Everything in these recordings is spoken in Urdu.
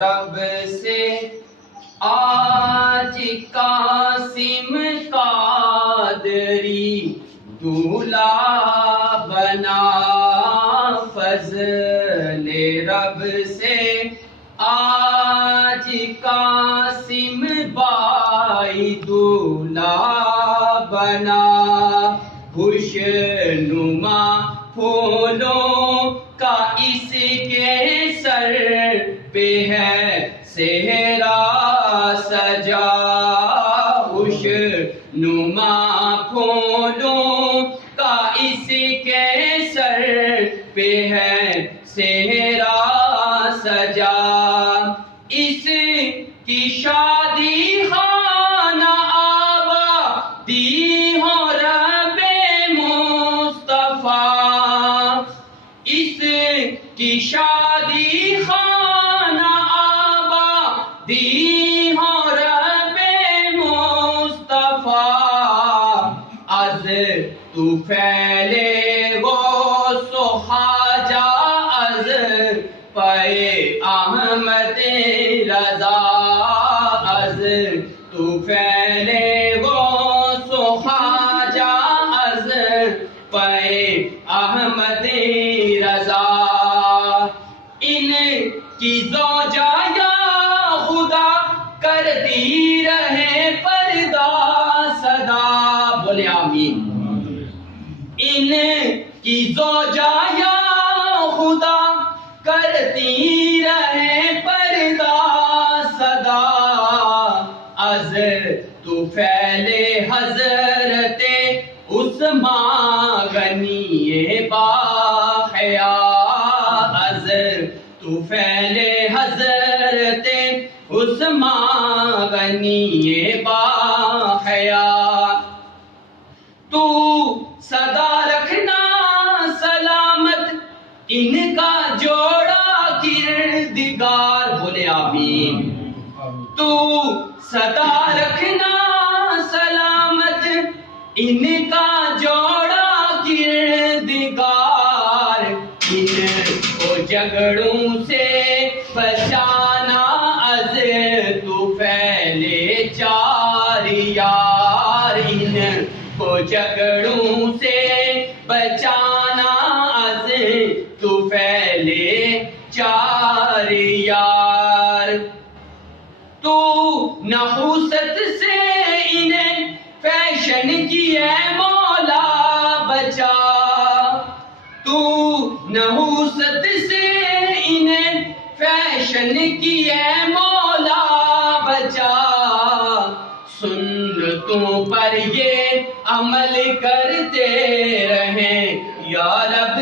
رب سے آج قاسم قادری دولہا بنا، فضل رب سے آج قاسم بائی دولہا بنا، خوش نما پھولوں کا اس کے سر پہ ہے صحرا سجا، خوش نما پھولوں کا اس کے سر پہ ہے صحرا سجا، اس کی شادی خانہ آبادی ہو رب مصطفیٰ، اس کی شادی خانہ آبادی ہو رب مصطفیٰ، از تو پھیلے غوث و خواجہ، از پائے احمد رضا، از تو پھیلے غوث و خواجہ، از پائے احمد رضا، ان کی زوجہ یا خدا کرتی رہے پردہ صدا، بولے آمین، ان کی زوجہ یا خدا کرتی رہے پردہ صدا، از تو پھیلے حضرت عثمان غنی باحیا، از تو پھیلے حضرت عثمان غنی باحیا، تو صدا رکھنا سلامت ان کا جوڑا کردگار، بولے آمین، تو صدا رکھنا سلامت ان کا جوڑا کردگار، ان کو جھگڑوں سے بچانا، از تو پھیلے چار یار، ان کو جھگڑوں سے بچانا، از تو پھیلے چار یار، تو نحوست سے انہیں فیشن کی اے مولا بچا، تو نحوست سے انہیں فیشن کی اے مولا بچا، سنتوں پر یہ عمل کرتے رہیں یا رب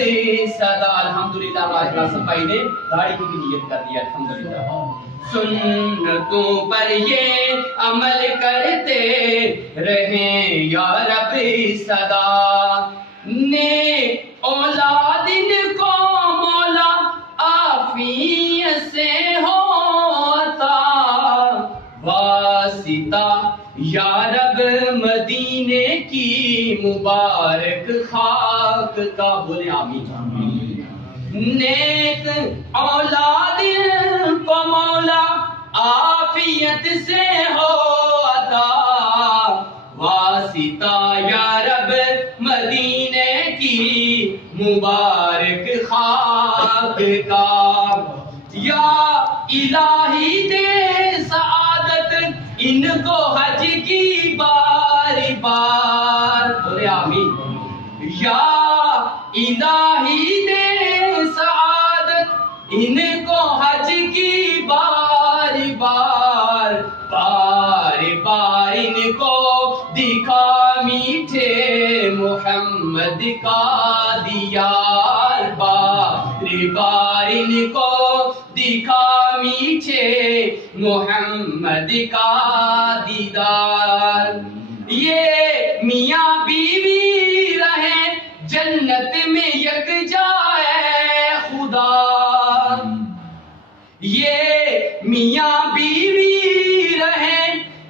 صدا، الحمدللہ آج ناصر بھائی نے داڑھی کی بھی نیت کر دیا، الحمدللہ، سنتوں پر یہ عمل کرتے رہیں یا رب صدا، نیک اولاد ان کو مولا عافیت سے ہو عطا، واسطہ یا رب مدینے کی مبارک خاک کا، بولے آمین، نیک اولاد کو مولا عافیت سے ہو عطا، واسطہ یا رب مدینے کی مبارک خاک کا، یا الہی دے سعادت ان کو حج کی بار بار، بولے آمین، یا الہی دے سعادت ان کو حج کی بار بار، بار بار ان کو دکھا میٹھے محمد کا دیار، بار بار ان کو دکھا میٹھے محمد کا دیدار، یہ میاں بیوی رہے جنت میں یکجا اے خدا، یہ میاں بیوی رہے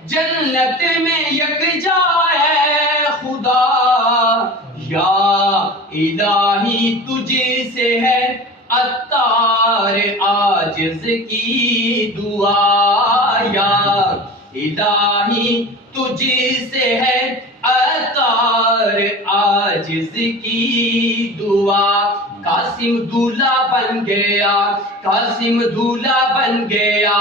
جنت میں یکجا اے خدا، یا الہی تجھ سے ہے عطار عاجز کی دعا یا الہی تجھ سے ہے عطار عاجز کی دعا. قاسم دولہا بن گیا، قاسم دولہا بن گیا.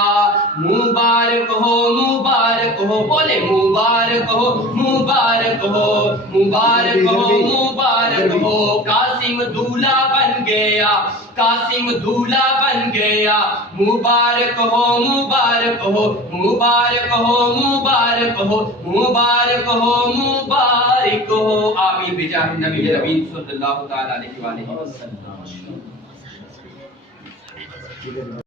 مبارک ہو مبارک ہو، بولے مبارک ہو مبارک ہو مبارک ہو مبارک ہو. قاسم دولہا بن گیا، قاسم دولہا بن گیا. مبارک ہو مبارک ہو مبارک ہو مبارک ہو مبارک ہو مبارک ہو. آمین بجاہ النبی الامین صلی اللہ تعالی علیہ وآلہ وسلم.